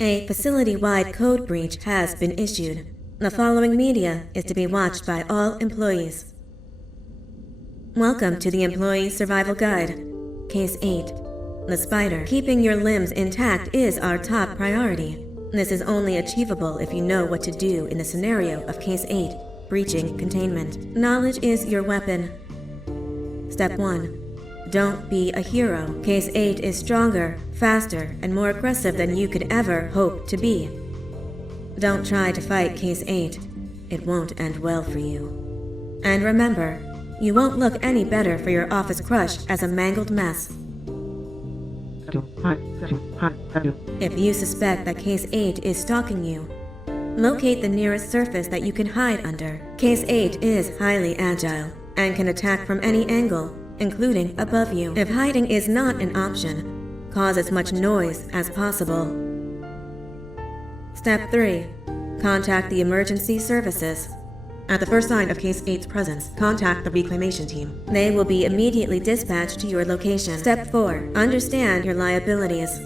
A facility-wide code breach has been issued. The following media is to be watched by all employees. Welcome to the Employee Survival Guide. Case 8. The spider. Keeping your limbs intact is our top priority. This is only achievable if you know what to do in the scenario of Case 8, breaching containment. Knowledge is your weapon. Step 1. Don't be a hero. Case 8 is stronger, faster, and more aggressive than you could ever hope to be. Don't try to fight Case 8. It won't end well for you. And remember, you won't look any better for your office crush as a mangled mess. If you suspect that Case 8 is stalking you, locate the nearest surface that you can hide under. Case 8 is highly agile and can attack from any angle, including above you. If hiding is not an option, cause as much noise as possible. Step 3. Contact the emergency services. At the first sign of Case 8's presence, contact the reclamation team. They will be immediately dispatched to your location. Step 4. Understand your liabilities.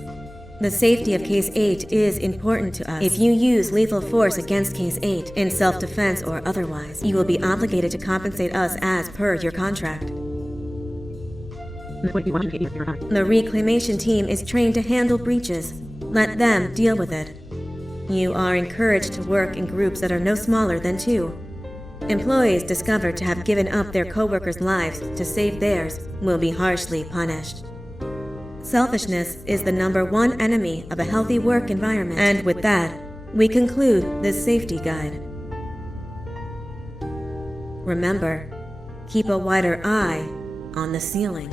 The safety of Case 8 is important to us. If you use lethal force against Case 8, in self-defense or otherwise, you will be obligated to compensate us as per your contract. The reclamation team is trained to handle breaches. Let them deal with it. You are encouraged to work in groups that are no smaller than 2. Employees discovered to have given up their co-workers' lives to save theirs will be harshly punished. Selfishness is the #1 enemy of a healthy work environment. And with that, we conclude this safety guide. Remember, keep a wider eye on the ceiling.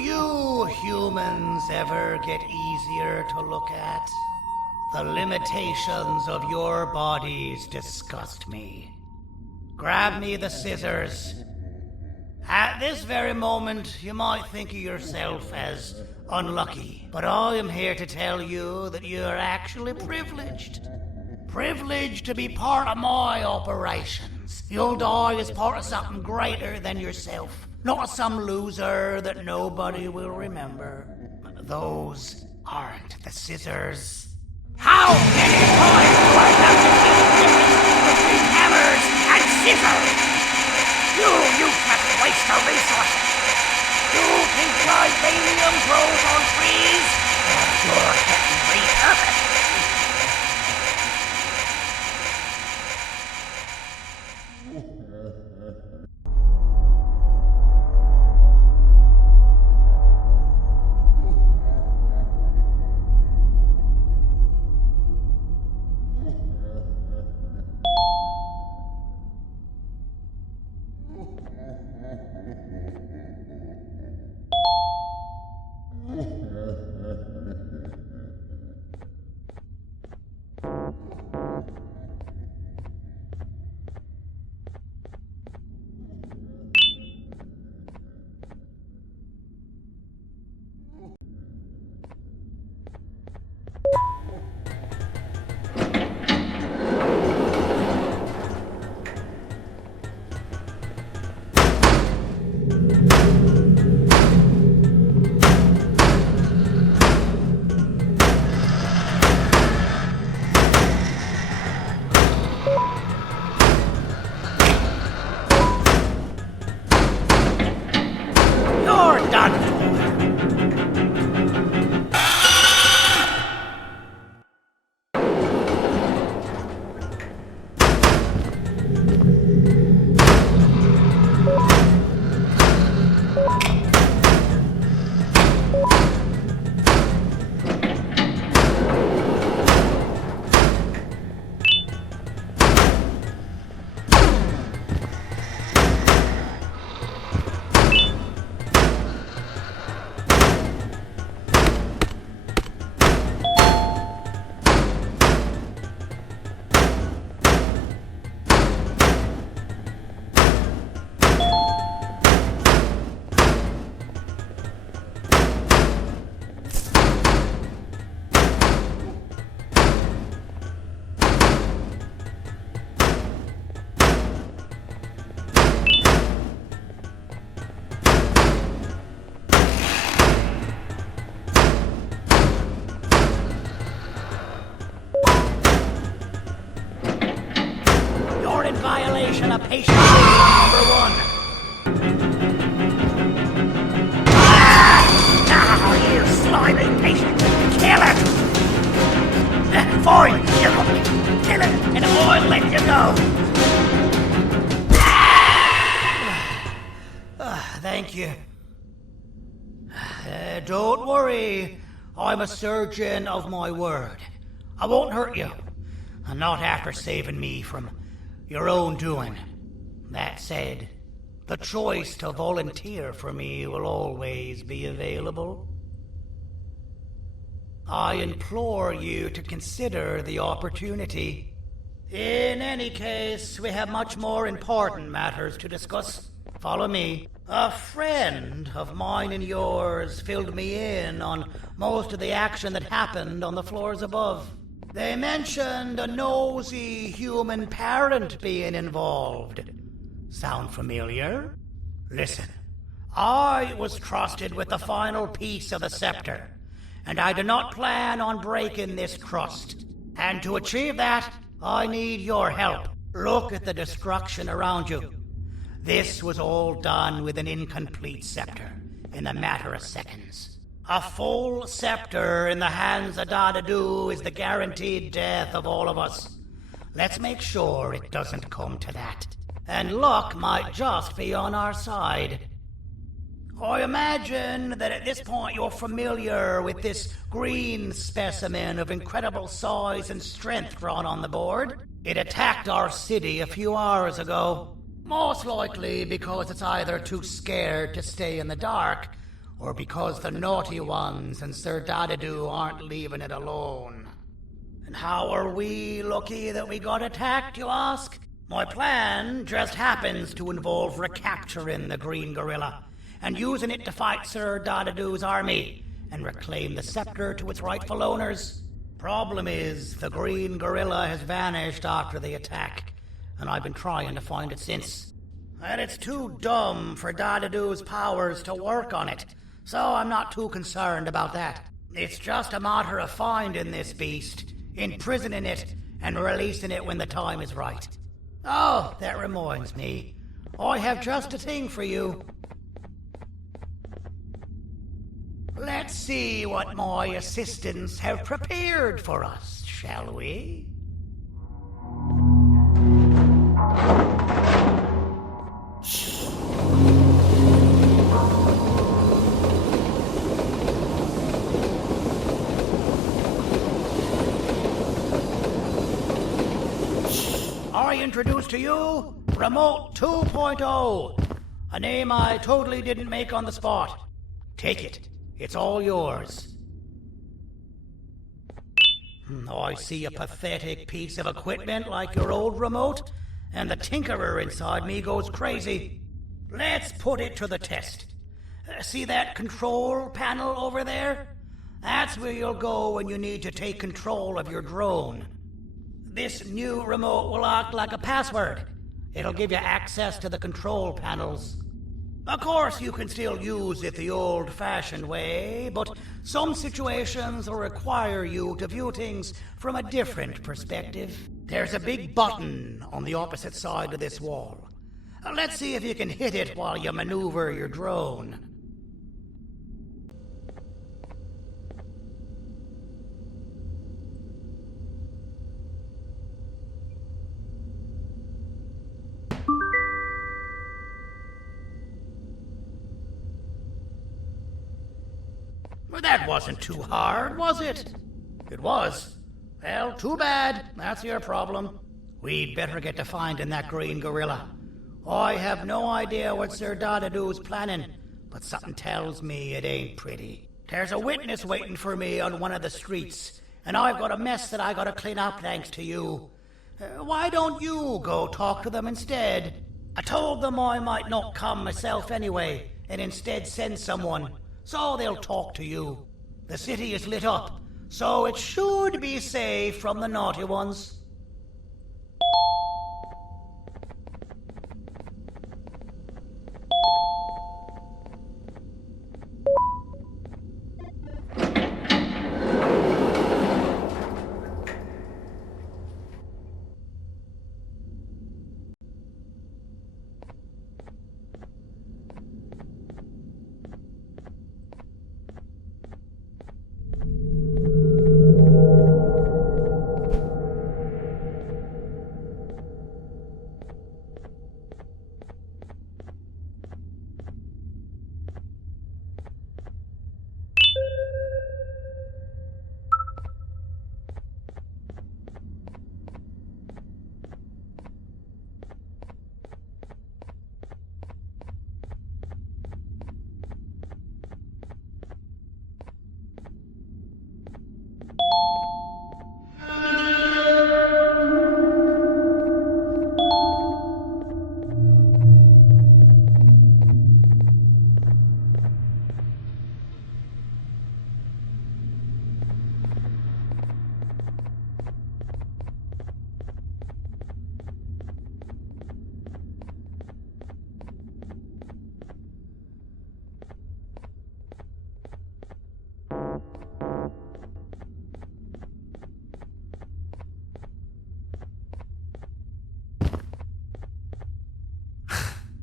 you humans ever get easier to look at? The limitations of your bodies disgust me. Grab me the scissors. At this very moment, you might think of yourself as unlucky, but I am here to tell you that you are actually privileged. Privileged to be part of my operations. You'll die as part of something greater than yourself, not as some loser that nobody will remember. Those aren't the scissors. How many times do I have to keep the difference between hammers and scissors? You useless waste of resources! You think vibranium grows on trees? You're getting repurposed! Violation of patient number 1. You slimy patient! Kill it! Fine, you kill it, and I'll let you go. Thank you. Don't worry, I'm a surgeon of my word. I won't hurt you, not after saving me from your own doing. That said, the choice to volunteer for me will always be available. I implore you to consider the opportunity. In any case, we have much more important matters to discuss. Follow me. A friend of mine and yours filled me in on most of the action that happened on the floors above. They mentioned a nosy human parent being involved. Sound familiar? Listen, I was trusted with the final piece of the scepter, and I do not plan on breaking this trust. And to achieve that, I need your help. Look at the destruction around you. This was all done with an incomplete scepter in a matter of seconds. A full scepter in the hands of Dadadu is the guaranteed death of all of us. Let's make sure it doesn't come to that. And luck might just be on our side. I imagine that at this point you're familiar with this green specimen of incredible size and strength drawn on the board. It attacked our city a few hours ago. Most likely because it's either too scared to stay in the dark, or because the naughty ones and Sir Dadadoo aren't leaving it alone? And how are we lucky that we got attacked, you ask? My plan just happens to involve recapturing the green gorilla and using it to fight Sir Dadadoo's army and reclaim the scepter to its rightful owners. Problem is, the green gorilla has vanished after the attack, and I've been trying to find it since. And it's too dumb for Dadadoo's powers to work on it, so I'm not too concerned about that. It's just a matter of finding this beast, imprisoning it, and releasing it when the time is right. Oh, that reminds me. I have just a thing for you. Let's see what my assistants have prepared for us, shall we? I introduce to you Remote 2.0, a name I totally didn't make on the spot. Take it. It's all yours. I see a pathetic piece of equipment like your old remote, and the tinkerer inside me goes crazy. Let's put it to the test. See that control panel over there? That's where you'll go when you need to take control of your drone. This new remote will act like a password. It'll give you access to the control panels. Of course, you can still use it the old-fashioned way, but some situations will require you to view things from a different perspective. There's a big button on the opposite side of this wall. Let's see if you can hit it while you maneuver your drone. Well, that wasn't too hard, was it? It was. Well, too bad. That's your problem. We'd better get to finding that green gorilla. I have no idea what Sir Dadadoo's planning, but something tells me it ain't pretty. There's a witness waiting for me on one of the streets, and I've got a mess that I gotta clean up thanks to you. Why don't you go talk to them instead? I told them I might not come myself anyway, and instead send someone, so they'll talk to you. The city is lit up, so it should be safe from the naughty ones.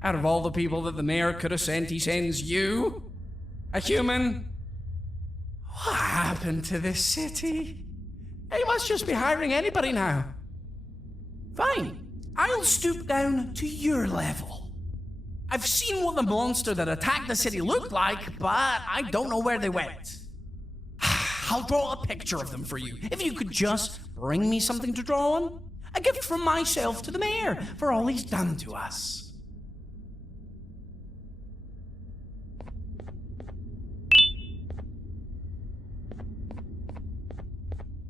Out of all the people that the mayor could have sent, he sends you? A human? What happened to this city? He must just be hiring anybody now. Fine, I'll stoop down to your level. I've seen what the monster that attacked the city looked like, but I don't know where they went. I'll draw a picture of them for you, if you could just bring me something to draw on. A gift from myself to the mayor for all he's done to us.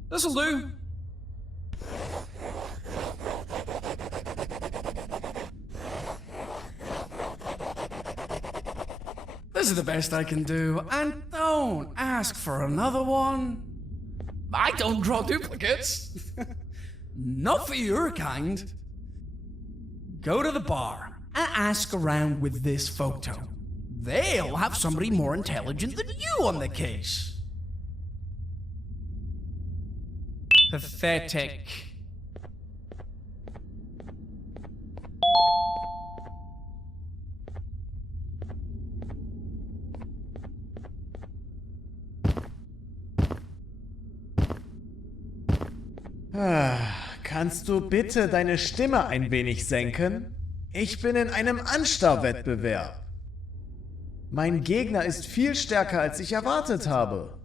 This'll do. This is the best I can do, and don't ask for another one. I don't draw duplicates. Not for your kind. Go to the bar and ask around with this photo. They'll have somebody more intelligent than you on the case. Pathetic. Kannst du bitte deine Stimme ein wenig senken? Ich bin in einem Anstarrwettbewerb. Mein Gegner ist viel stärker, als ich erwartet habe.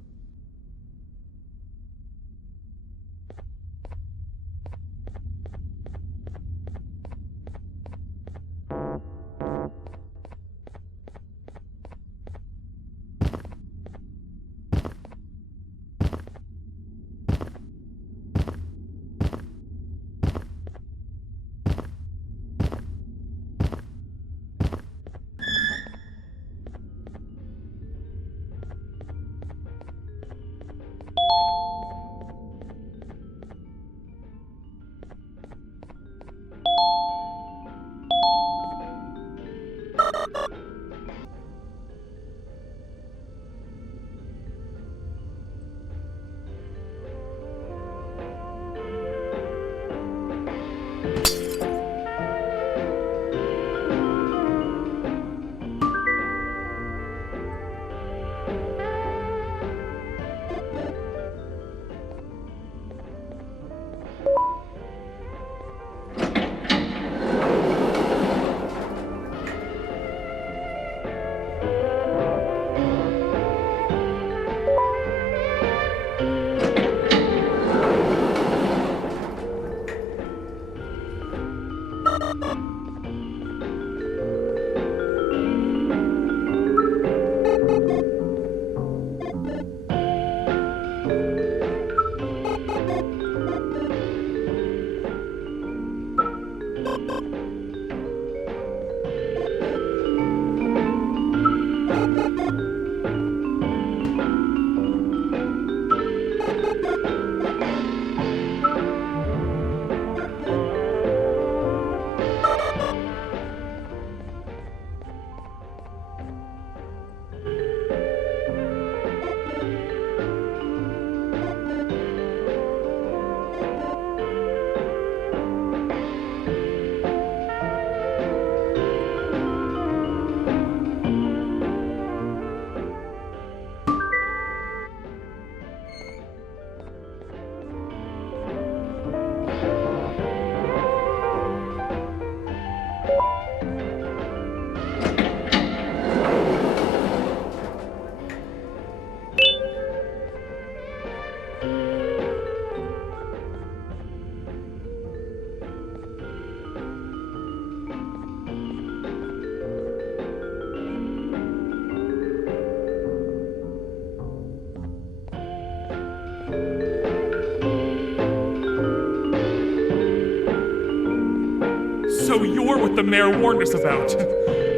So you're what the mayor warned us about.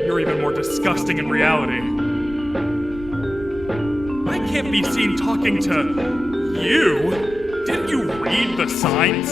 You're even more disgusting in reality. I can't be seen talking to you. Didn't you read the signs?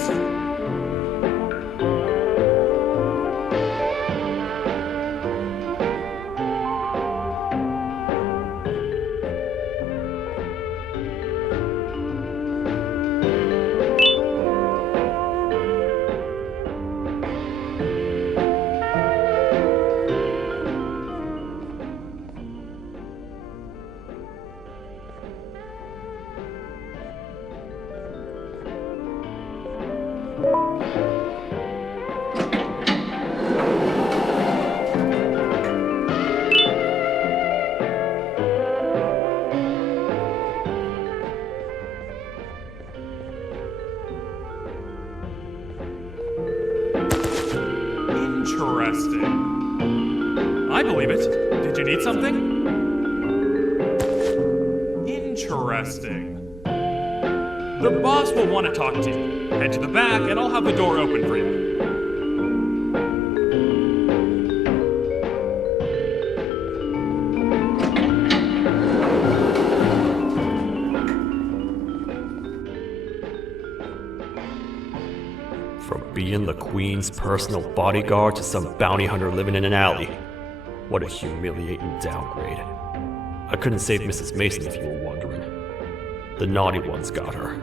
Interesting. I believe it. Did you need something? Interesting. The boss will want to talk to you. Head to the back and I'll have the door open for you. From being the Queen's personal bodyguard to some bounty hunter living in an alley. What a humiliating downgrade. I couldn't save Mrs. Mason if you were wondering. The naughty ones got her.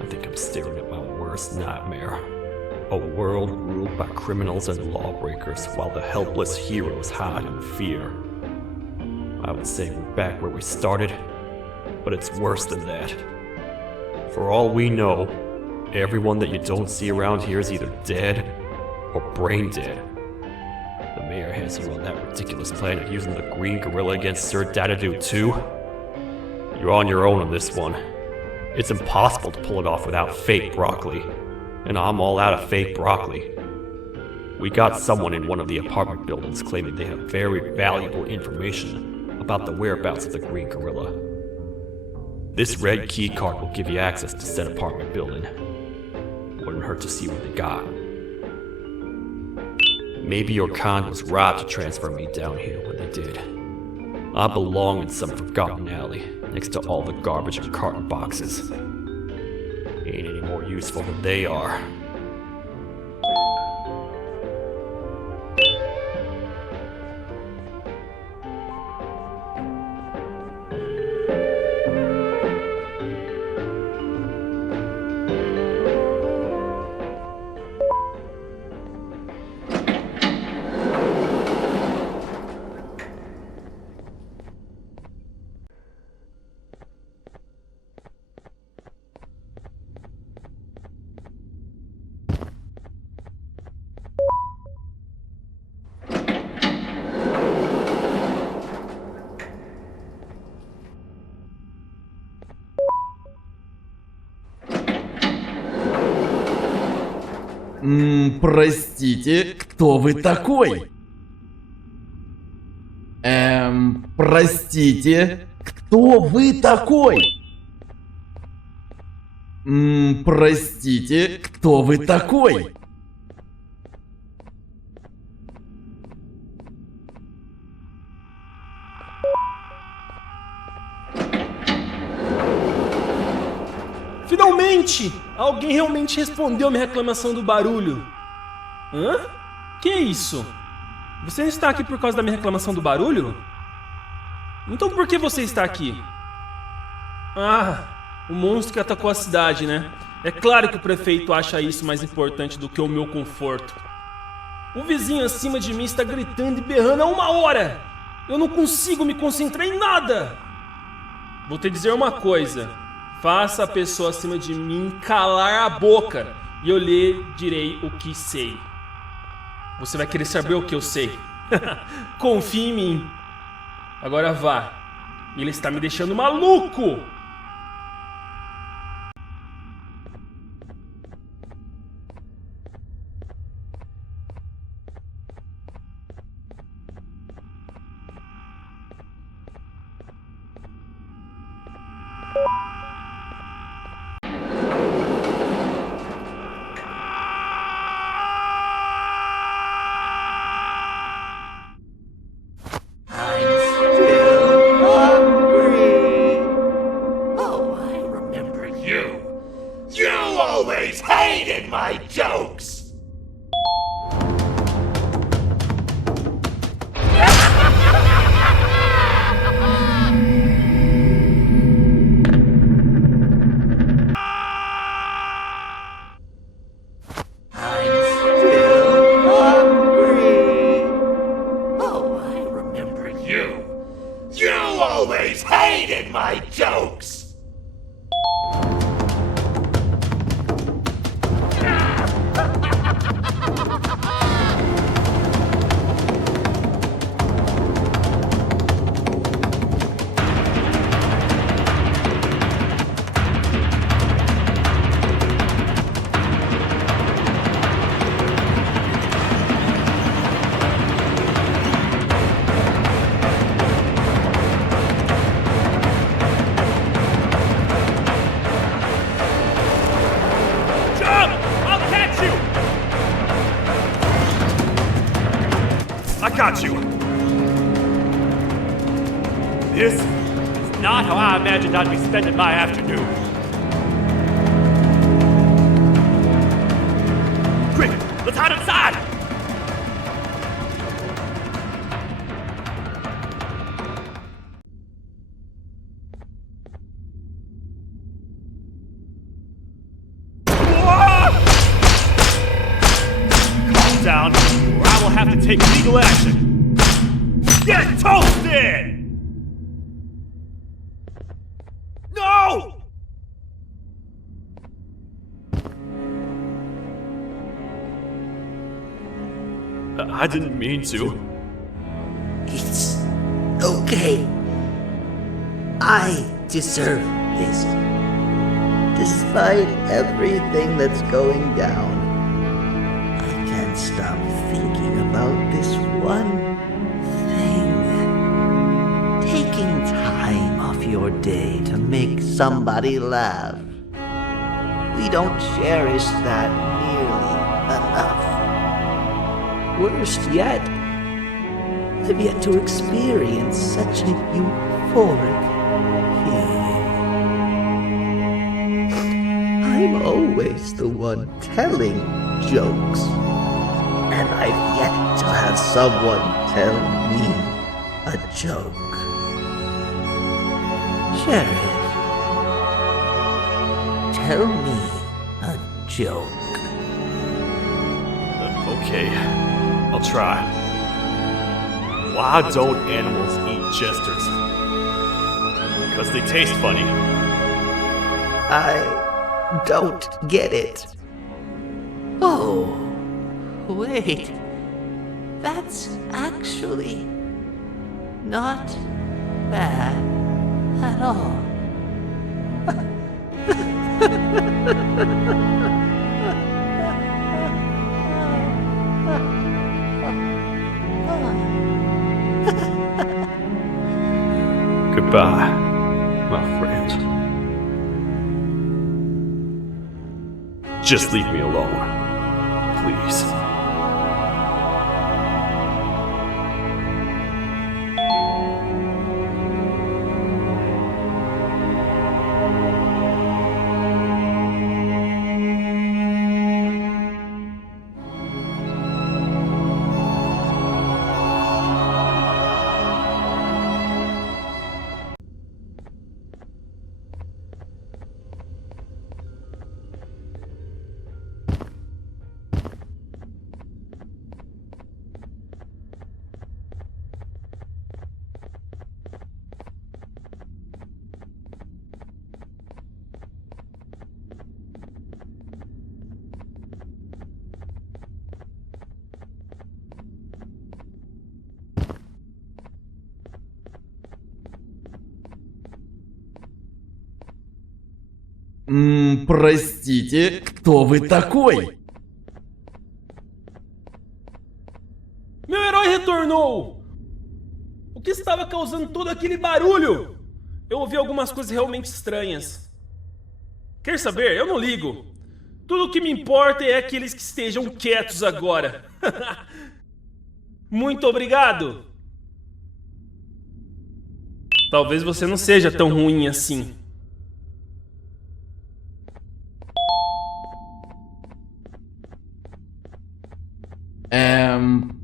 I think I'm staring at my worst nightmare. A world ruled by criminals and lawbreakers while the helpless heroes hide in fear. I would say we're back where we started, but it's worse than that. For all we know, everyone that you don't see around here is either dead or brain dead. The mayor has you on that ridiculous plan of using the green gorilla against Sir Dadadoo too. You're on your own on this one. It's impossible to pull it off without fake broccoli. And I'm all out of fake broccoli. We got someone in one of the apartment buildings claiming they have very valuable information about the whereabouts of the green gorilla. This red key card will give you access to said apartment building. Wouldn't hurt to see what they got. Maybe your kind was right to transfer me down here when they did. I belong in some forgotten alley, next to all the garbage and carton boxes. Ain't any more useful than they are. Простите, кто вы такой? Простите, кто вы такой? Простите, кто вы такой? Finalmente! Alguém realmente respondeu minha reclamação do barulho. Hã? Que é isso? Você não está aqui por causa da minha reclamação do barulho? Então por que você está aqui? Ah, o monstro que atacou a cidade, né? É claro que o prefeito acha isso mais importante do que o meu conforto. O vizinho acima de mim está gritando e berrando há 1 hora! Eu não consigo me concentrar em nada! Vou te dizer uma coisa. Faça a pessoa acima de mim calar a boca e eu lhe direi o que sei. Você vai querer saber o que eu sei. Confie em mim. Agora vá. Ele está me deixando maluco! This is not how I imagined I'd be spending my afternoon. Quick, let's hide inside! Calm down, or I will have to take legal action. Get toasted! No! I didn't mean to. It's okay. I deserve this. Despite everything that's going down, I can't stop thinking about this one thing. Taking time off your day to make somebody laugh. We don't cherish that nearly enough. Worst yet, I've yet to experience such a euphoric feeling. I'm always the one telling jokes, and I've yet to have someone tell me a joke. Sheriff, tell me a joke. Okay, I'll try. Why don't animals eat jesters? Because they taste funny. I don't get it. Oh, wait. That's actually not bad at all. Goodbye, my friend. Just leave me alone, please. Простите, кто вы такой? Meu herói retornou! O que estava causando todo aquele barulho? Eu ouvi algumas coisas realmente estranhas. Quer saber? Eu não ligo. Tudo o que me importa é aqueles que estejam quietos agora. Muito obrigado! Talvez você não seja tão ruim assim.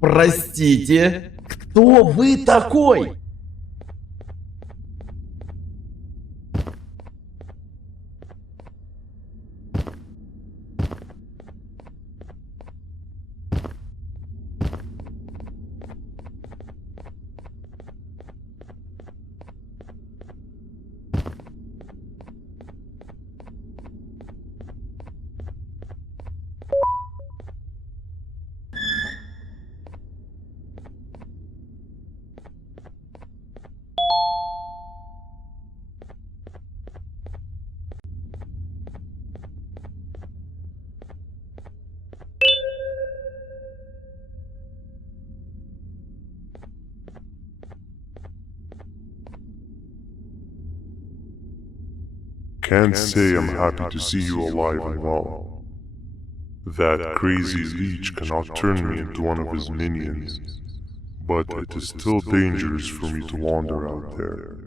Простите, кто вы такой? Can't say I'm happy to see you alive and well. That crazy leech cannot turn me into one of his minions, but it is still dangerous for me to wander out there.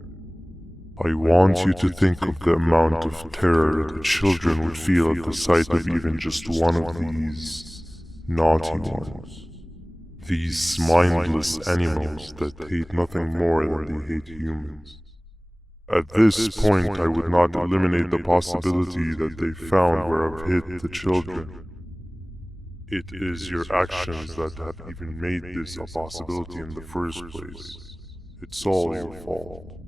I want you to think of the amount of terror the children would feel at the sight of even just one of these naughty ones. These mindless animals that hate nothing more than they hate humans. At this point, I would not eliminate the possibility that they found where I've hid the children. It is your actions that have even made this a possibility in the first place. It's all your fault.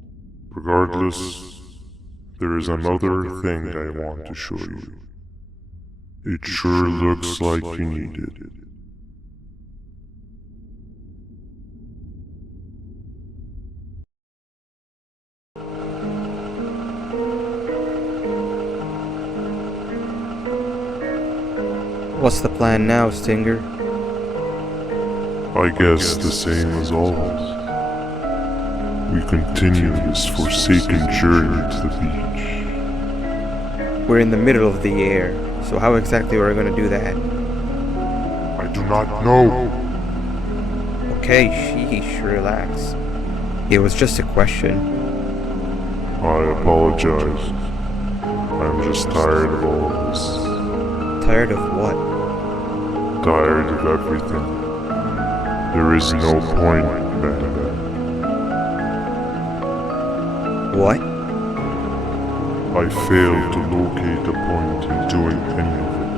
Regardless, there is another thing I want to show you. It sure looks like you need it. What's the plan now, Stinger? I guess the same as always. We continue this forsaken journey to the beach. We're in the middle of the air, so how exactly are we going to do that? I do not know. Okay, sheesh, relax. It was just a question. I apologize. I'm just tired of all this. Tired of what? Tired of everything. There is no point, Banban. What? I failed to locate a point in doing any of it.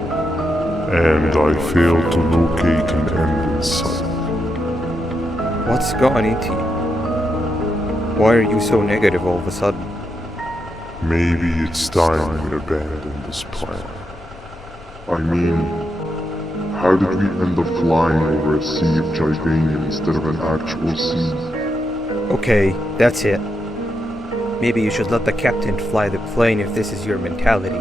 And I failed to locate an end in sight. What's gone into you? Why are you so negative all of a sudden? Maybe it's time we abandon this plan. I mean, how did we end up flying over a sea of Gibania instead of an actual sea? Okay, that's it. Maybe you should let the captain fly the plane if this is your mentality.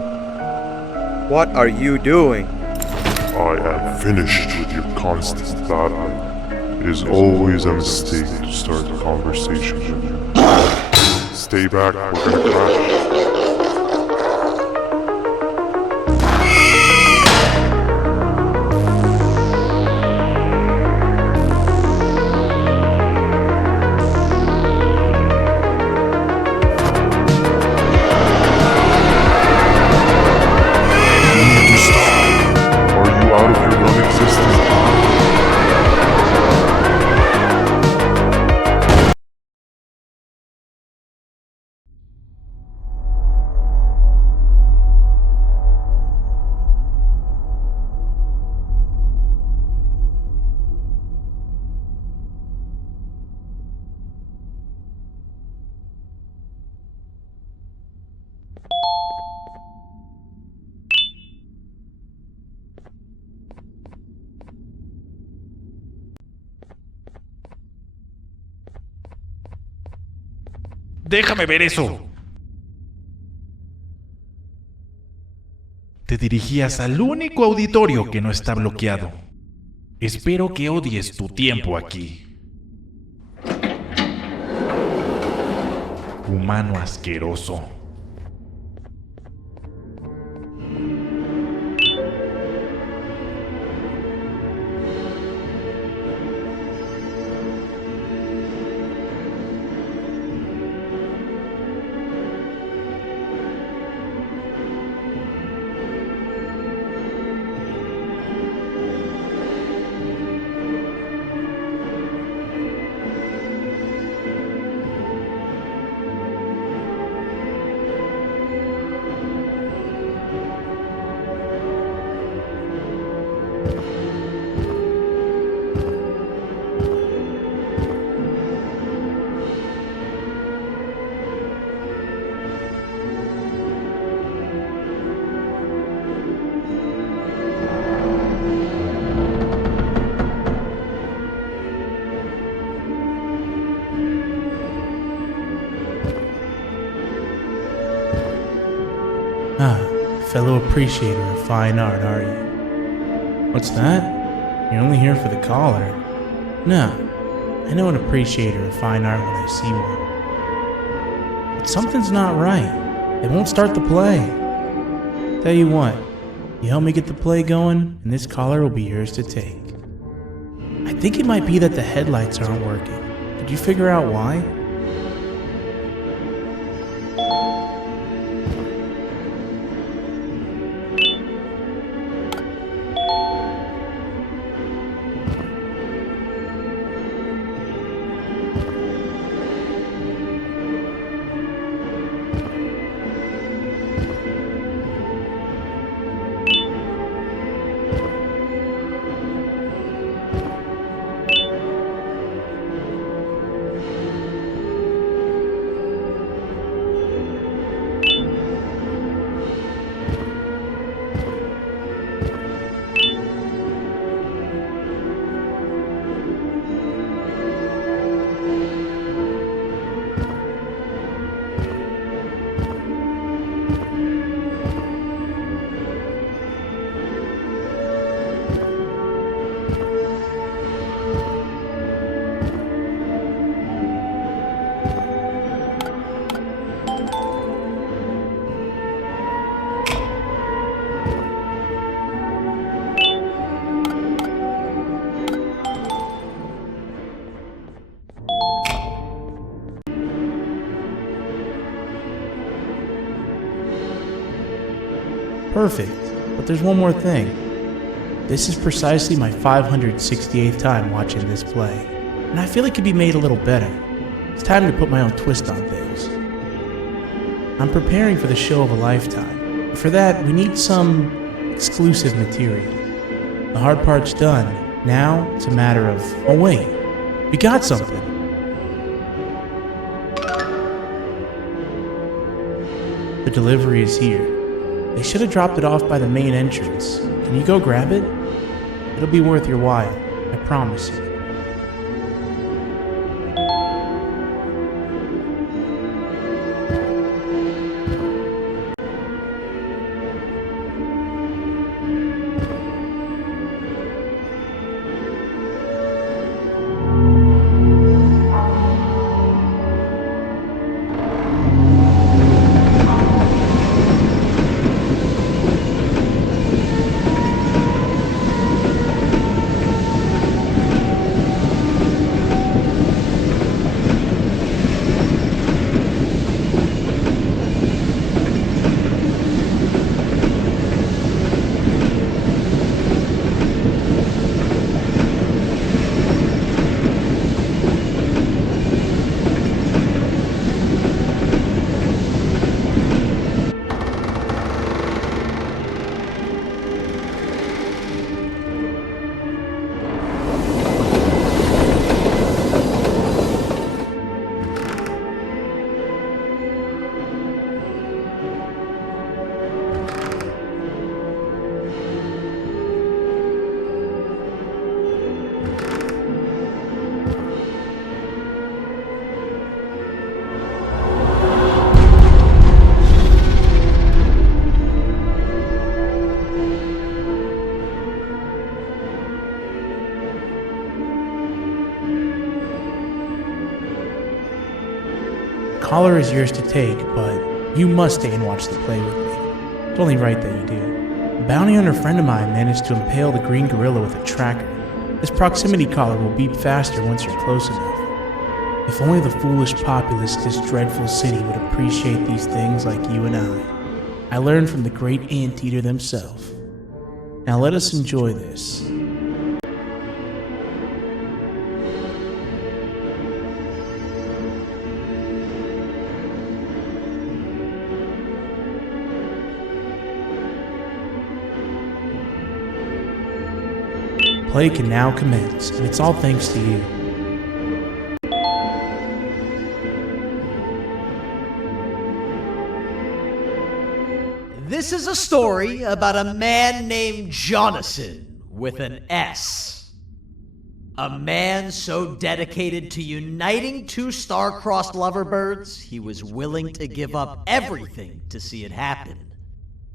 What are you doing? I am finished with your constant battling. It is always a mistake to start a conversation with you. Stay back, we're gonna crash. Déjame ver eso. Te dirigías al único auditorio que no está bloqueado. Espero que odies tu tiempo aquí. Humano asqueroso. Fellow appreciator of fine art, are you? What's that? You're only here for the collar. No, I know an appreciator of fine art when I see one. But something's not right. They won't start the play. Tell you what, you help me get the play going, and this collar will be yours to take. I think it might be that the headlights aren't working. Did you figure out why? Perfect, but there's one more thing. This is precisely my 568th time watching this play, and I feel it could be made a little better. It's time to put my own twist on things. I'm preparing for the show of a lifetime, but for that we need some exclusive material. The hard part's done. Now it's a matter of, oh wait, we got something. The delivery is here. They should have dropped it off by the main entrance. Can you go grab it? It'll be worth your while, I promise you. Collar is yours to take, but you must stay and watch the play with me. It's only right that you do. A bounty hunter friend of mine managed to impale the green gorilla with a tracker. This proximity collar will beep faster once you're close enough. If only the foolish populace of this dreadful city would appreciate these things like you and I. I learned from the great anteater themselves. Now let us enjoy this. Play can now commence, and it's all thanks to you. This is a story about a man named Jonathan with an S. A man so dedicated to uniting two star-crossed loverbirds, he was willing to give up everything to see it happen.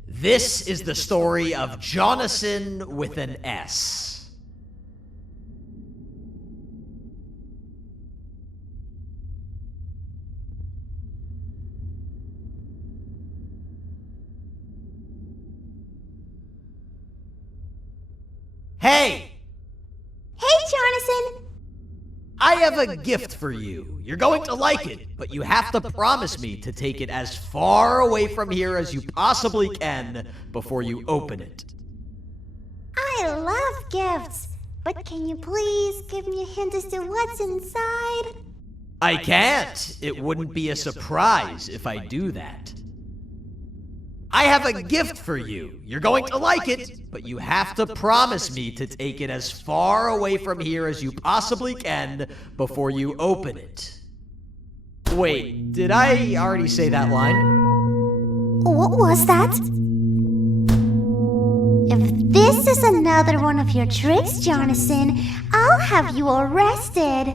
This is the story of Jonathan with an S. Hey! Hey, Jonathan! I have a gift for you. You're going to like it, but you have to promise me to take it as far away from here as you possibly can before you open it. I love gifts, but can you please give me a hint as to what's inside? I can't. It wouldn't be a surprise if I do that. I have a gift for you. You're going to like it, but you have to promise me to take it as far away from here as you possibly can before you open it. Wait, did I already say that line? What was that? If this is another one of your tricks, Jonathan, I'll have you arrested.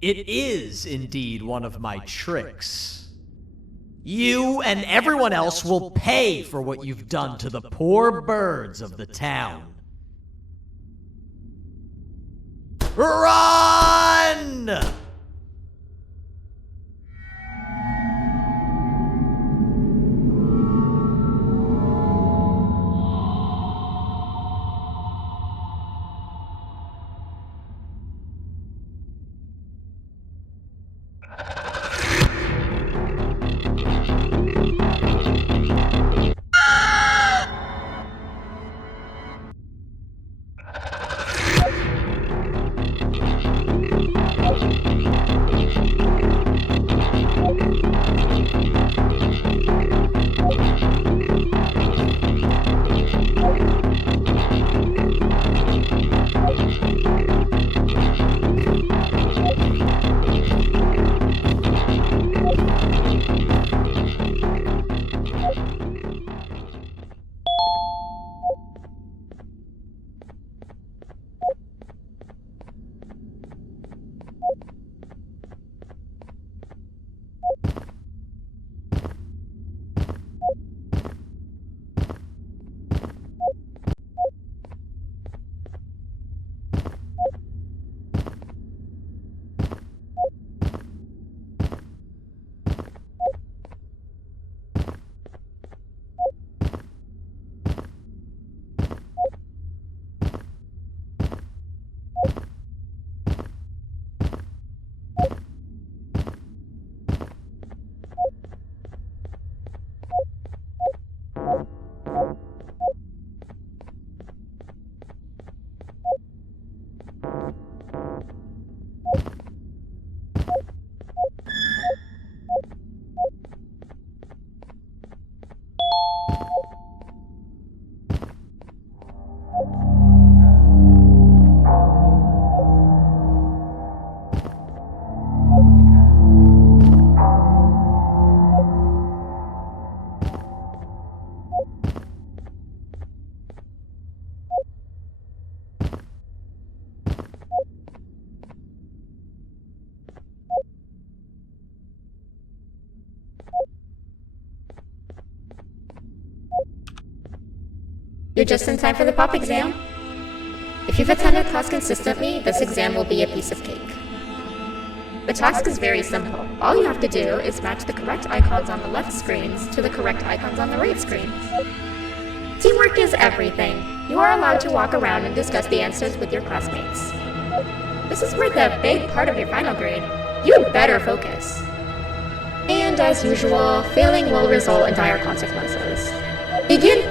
It is indeed one of my tricks. You and everyone else will pay for what you've done to the poor birds of the town. Run! You're just in time for the pop exam. If you've attended class consistently, this exam will be a piece of cake. The task is very simple. All you have to do is match the correct icons on the left screens to the correct icons on the right screens. Teamwork is everything. You are allowed to walk around and discuss the answers with your classmates. This is where the big part of your final grade. You better focus. And as usual, failing will result in dire consequences. Begin!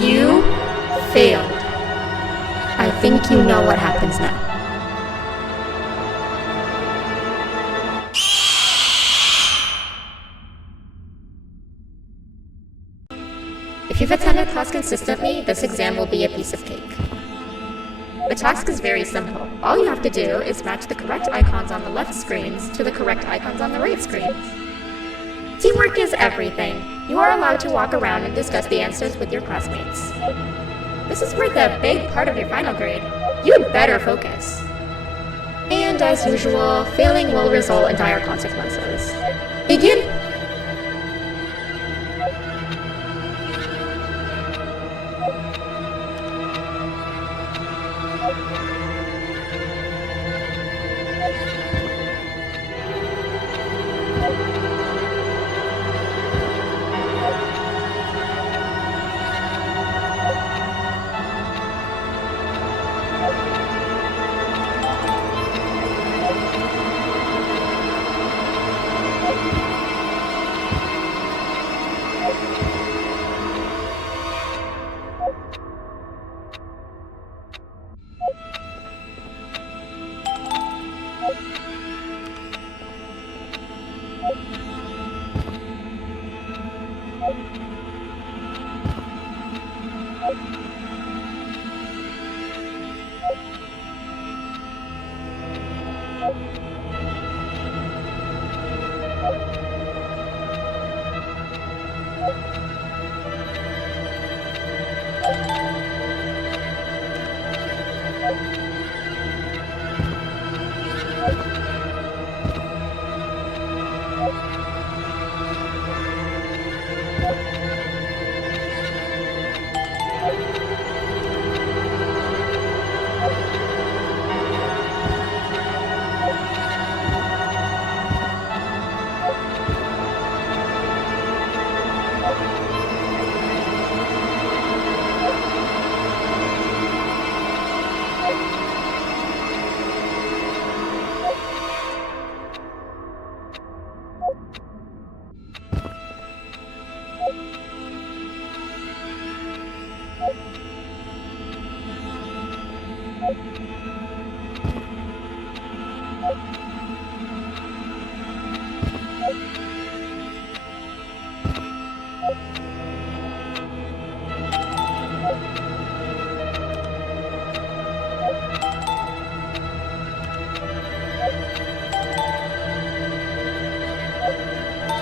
You failed. I think you know what happens now. If you've attended class consistently, this exam will be a piece of cake. The task is very simple. All you have to do is match the correct icons on the left screens to the correct icons on the right screens. Teamwork is everything. You are allowed to walk around and discuss the answers with your classmates. This is where the big part of your final grade. You better focus. And as usual, failing will result in dire consequences. Begin!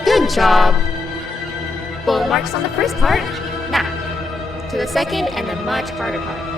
Good job. Full marks on the first part. Now, to the second and the much harder part.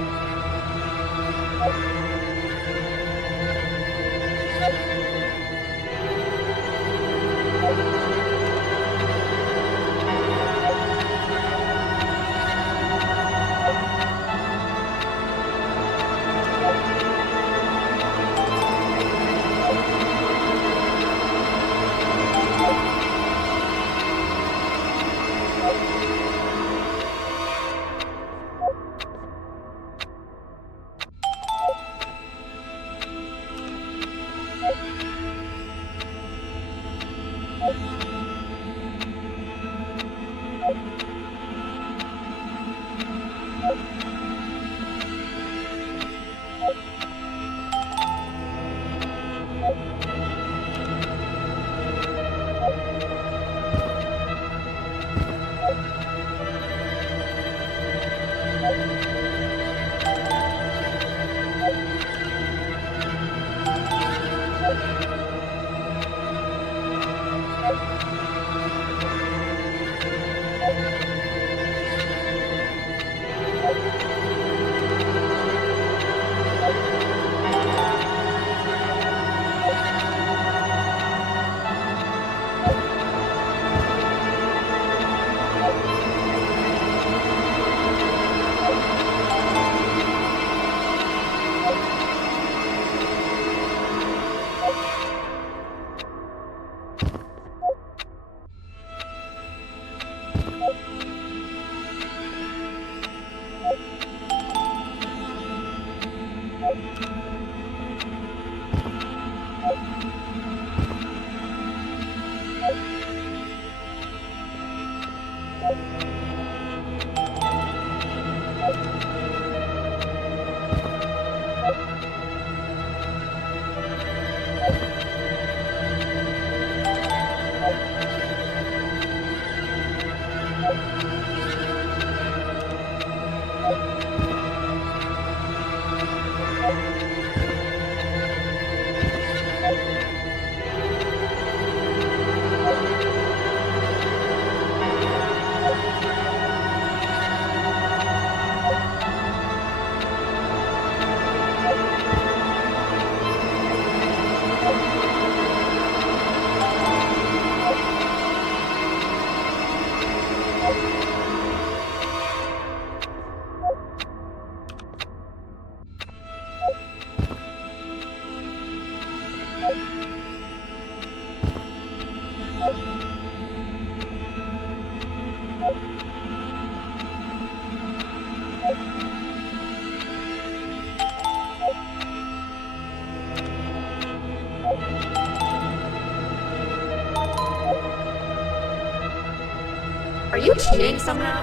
Are you cheating somehow?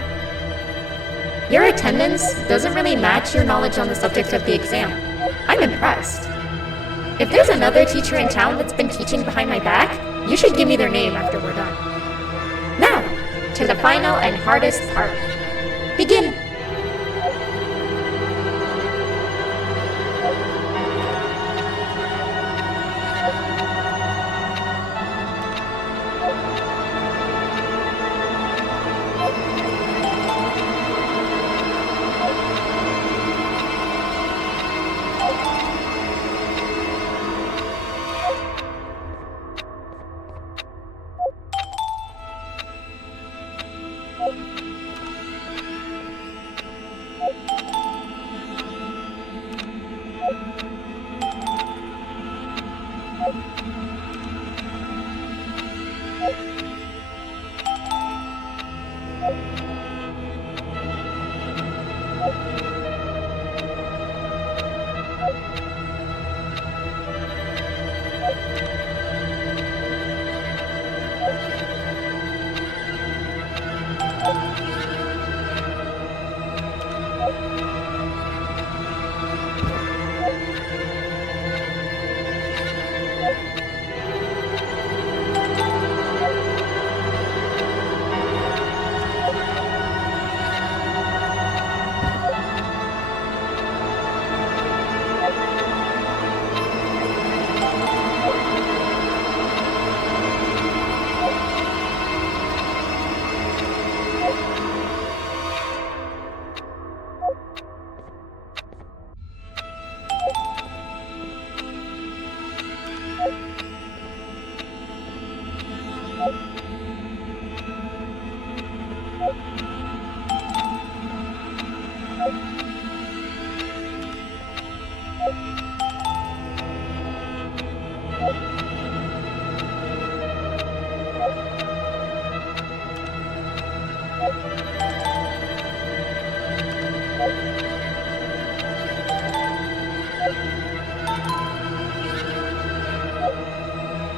Your attendance doesn't really match your knowledge on the subject of the exam. I'm impressed. If there's another teacher in town that's been teaching behind my back, you should give me their name after we're done. Now, to the final and hardest part. Begin!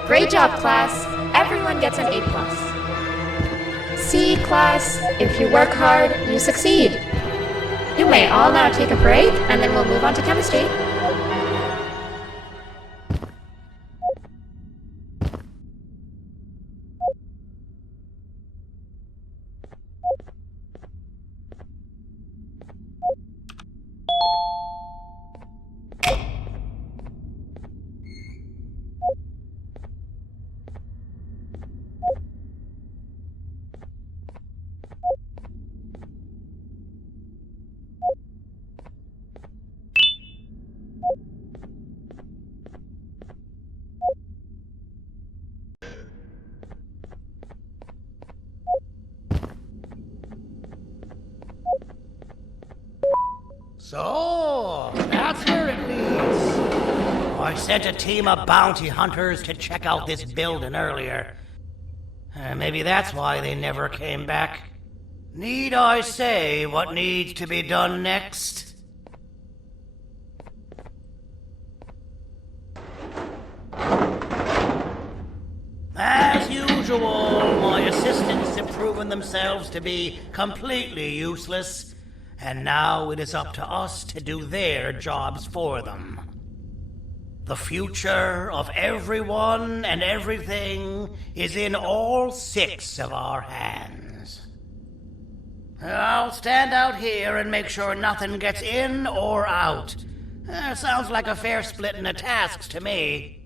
Great job, class. Everyone gets an A+. See, class, if you work hard, you succeed. You may all now take a break, and then we'll move on to chemistry. So, that's where it leads. I sent a team of bounty hunters to check out this building earlier. Maybe that's why they never came back. Need I say what needs to be done next? As usual, my assistants have proven proven themselves to be completely useless, and now it is up to us to do their jobs for them. The future of everyone and everything is in all 6 of our hands. I'll stand out here and make sure nothing gets in or out. Sounds like a fair splitting of tasks to me. "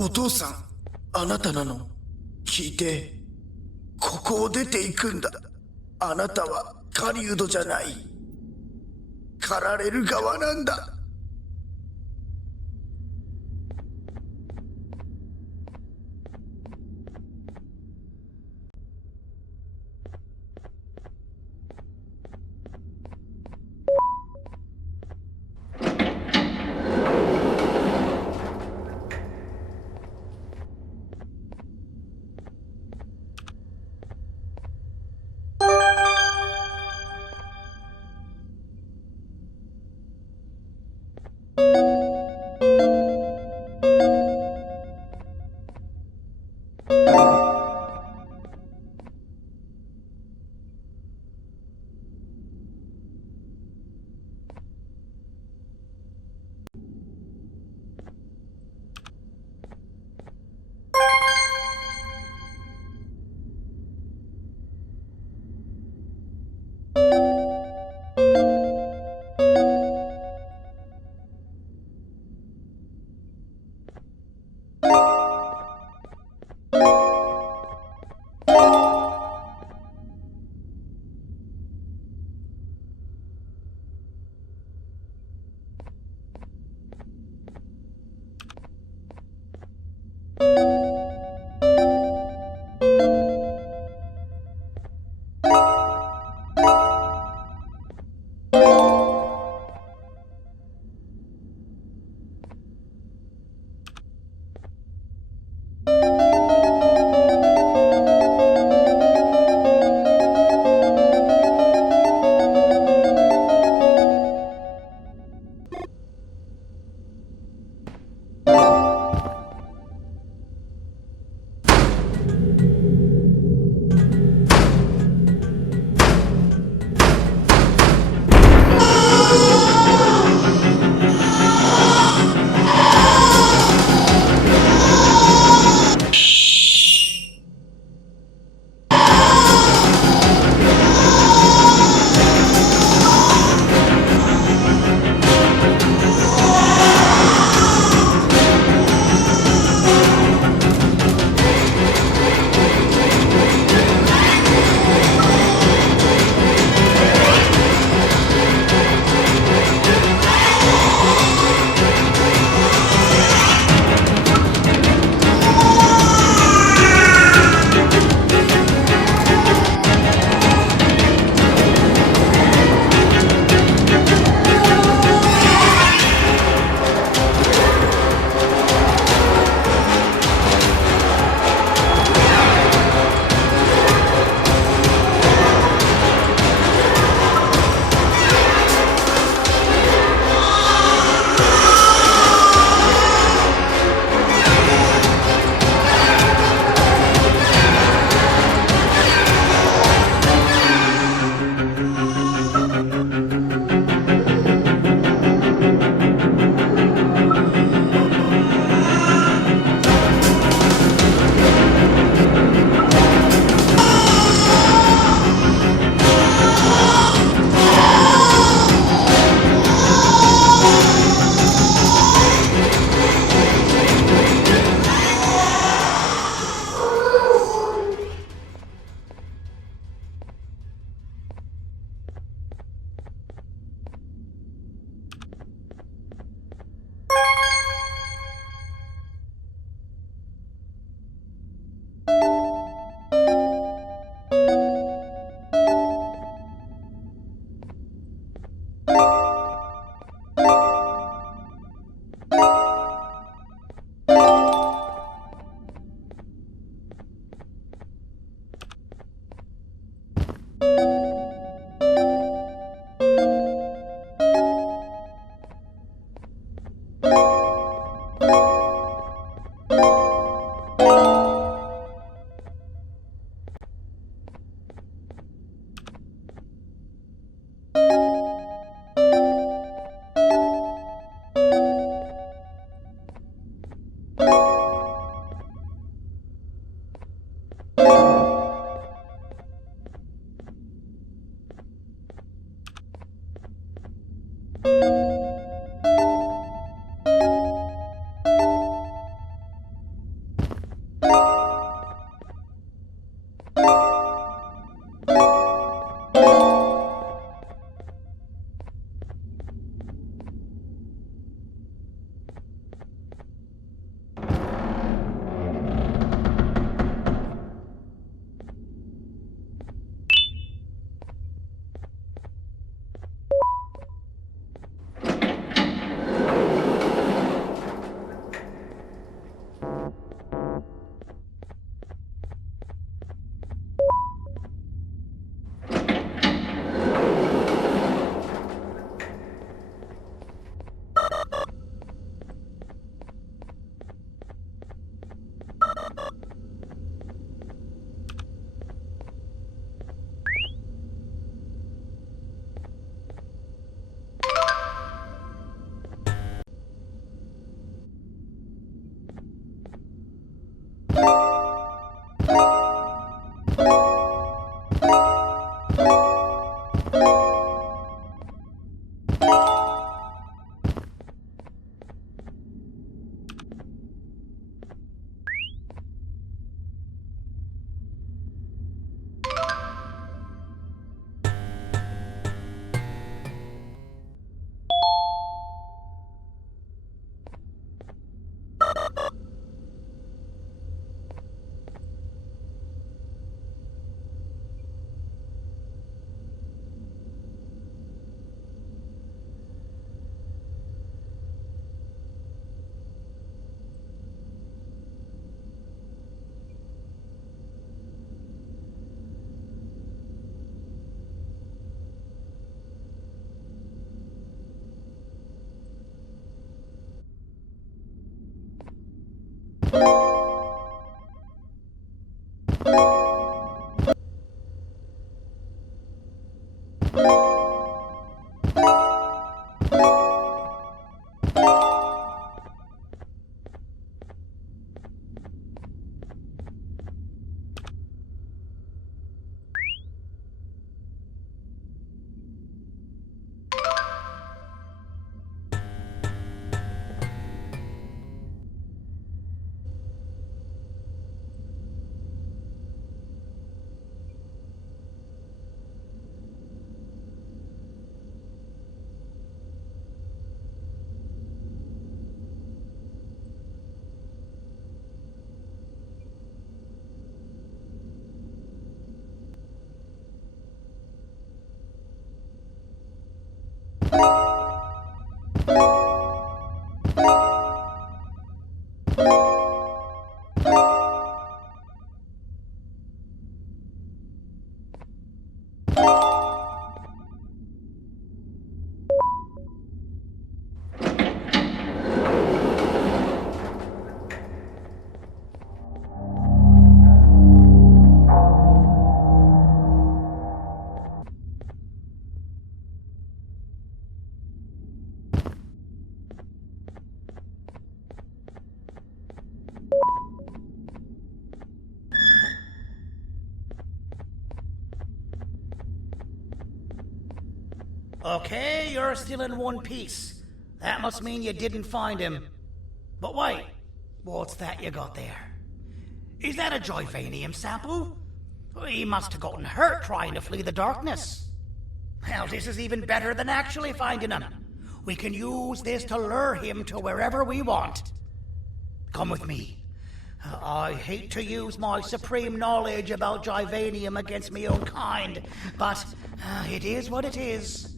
お父さん、あなたなの？聞いて、ここを出ていくんだ。あなたは狩人じゃない。狩られる側なんだ。Okay, you're still in one piece. That must mean you didn't find him. But wait, what's that you got there? Is that a Joyvanium sample? He must have gotten hurt trying to flee the darkness. Well, this is even better than actually finding him. We can use this to lure him to wherever we want. Come with me. I hate to use my supreme knowledge about Joyvanium against my own kind, but it is what it is.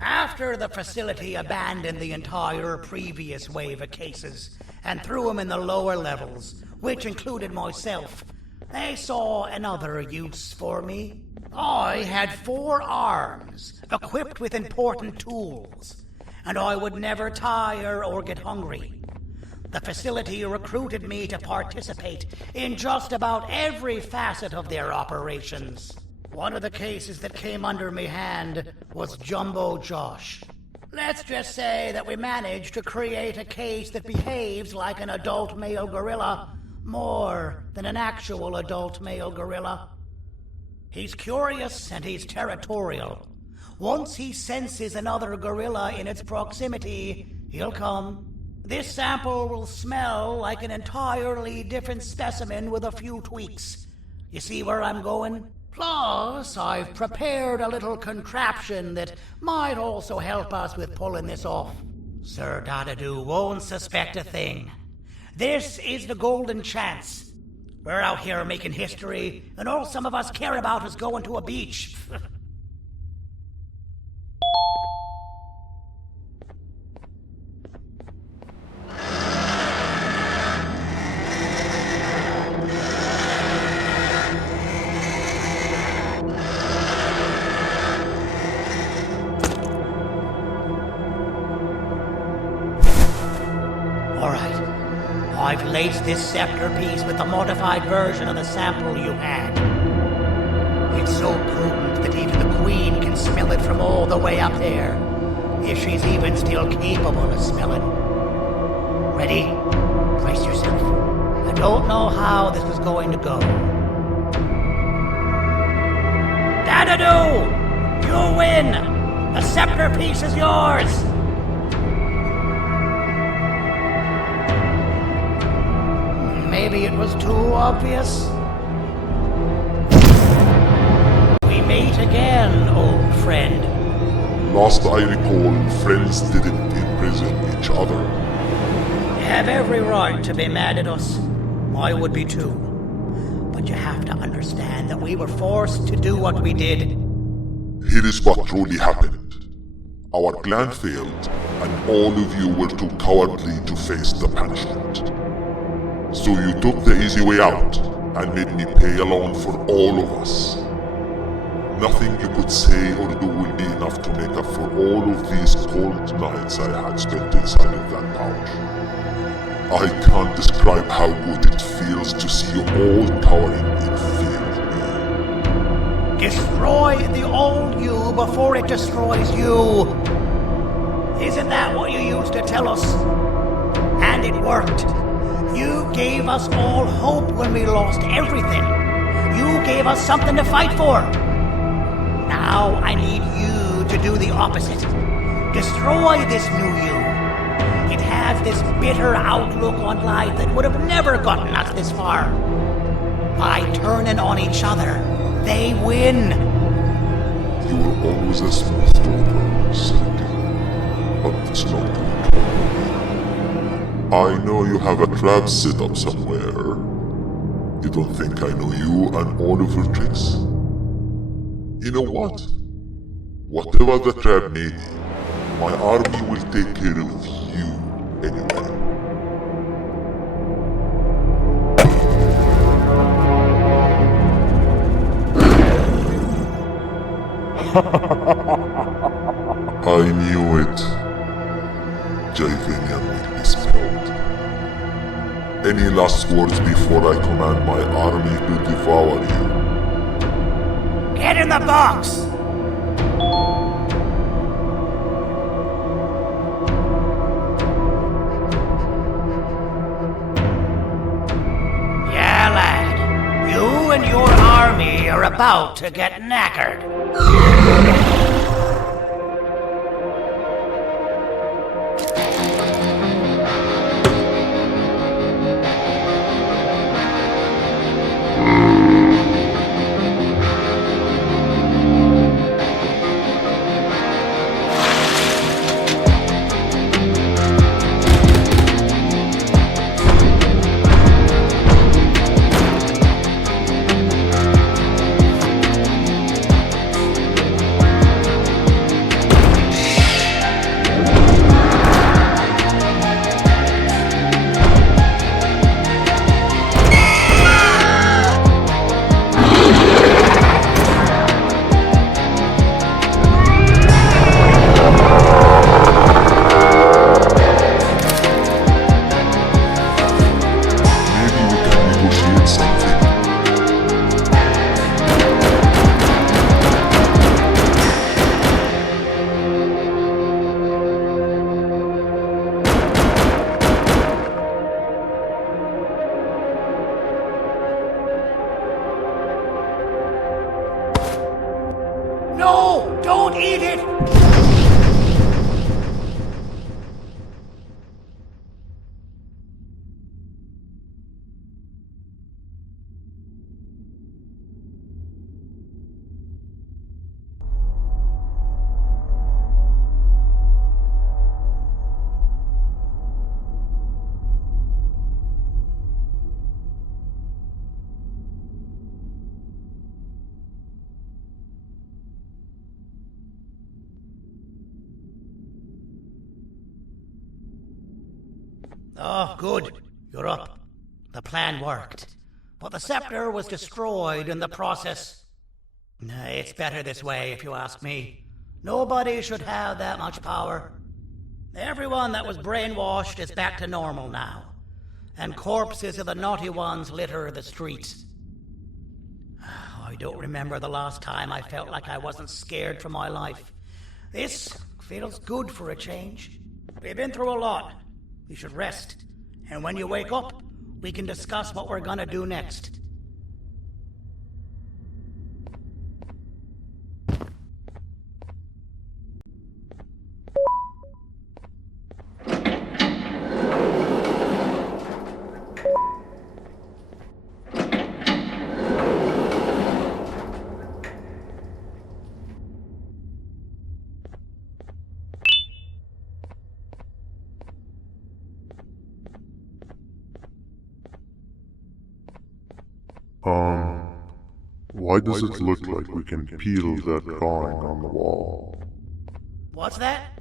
After the facility abandoned the entire previous wave of cases and threw them in the lower levels, which included myself, they saw another use for me. I had 4 arms, equipped with important tools, and I would never tire or get hungry. The facility recruited me to participate in just about every facet of their operations. One of the cases that came under me hand was Jumbo Josh. Let's just say that we managed to create a case that behaves like an adult male gorilla, more than an actual adult male gorilla. He's curious and he's territorial. Once he senses another gorilla in its proximity, he'll come. This sample will smell like an entirely different specimen with a few tweaks. You see where I'm going? Plus, I've prepared a little contraption that might also help us with pulling this off. Sir Dadadoo won't suspect a thing. This is the golden chance. We're out here making history, and all some of us care about is going to a beach. I've laced this scepter piece with the modified version of the sample you had. It's so potent that even the Queen can smell it from all the way up there, if she's even still capable of smelling. Ready? Brace yourself. I don't know how this is going to go. Dadadoo! You win! The scepter piece is yours! Maybe it was too obvious. We meet again, old friend. Last I recall, friends didn't imprison each other. You have every right to be mad at us. I would be too. But you have to understand that we were forced to do what we did. Here is what truly happened. Our plan failed, and all of you were too cowardly to face the punishment. So you took the easy way out, and made me pay along for all of us. Nothing you could say or do will be enough to make up for all of these cold nights I had spent inside of that pouch. I can't describe how good it feels to see you all cowering in fear of me. Destroy the old you before it destroys you. Isn't that what you used to tell us? And it worked. You gave us all hope when we lost everything. You gave us something to fight for. Now I need you to do the opposite. Destroy this new you. It has this bitter outlook on life that would have never gotten us this far. By turning on each other, they win. You were always a smooth talker, Silky. But it's not good. I know you have a trap set up somewhere. You don't think I know you and all of your tricks? You know what? Whatever the trap may be, my army will take care of you anyway. I knew it. Javanian will be spelled. Any last words before I command my army to devour you? Get in the box! Yeah, lad. You and your army are about to get knackered. Oh, good. You're up. The plan worked. But the scepter was destroyed in the process. It's better this way, if you ask me. Nobody should have that much power. Everyone that was brainwashed is back to normal now. And corpses of the naughty ones litter the streets. I don't remember the last time I felt like I wasn't scared for my life. This feels good for a change. We've been through a lot. You should rest. And when you wake up, we can discuss what we're gonna do next. Why does it look like we can peel that drawing on the wall? What's that?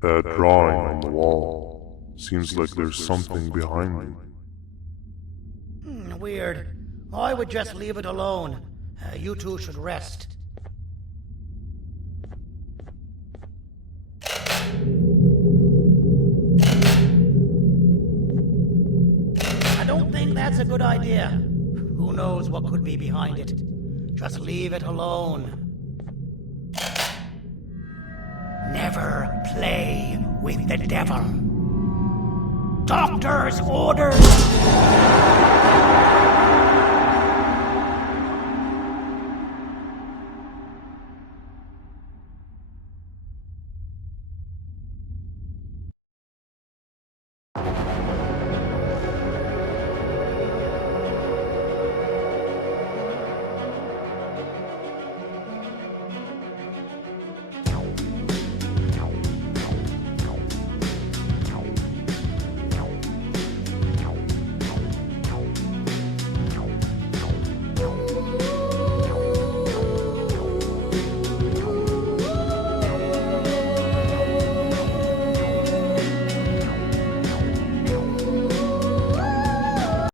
That drawing on the wall. Seems like there's something behind it. Weird. I would just leave it alone. You two should rest. I don't think that's a good idea. Who knows what could be behind it? Just leave it alone. Never play with the devil. Doctor's orders!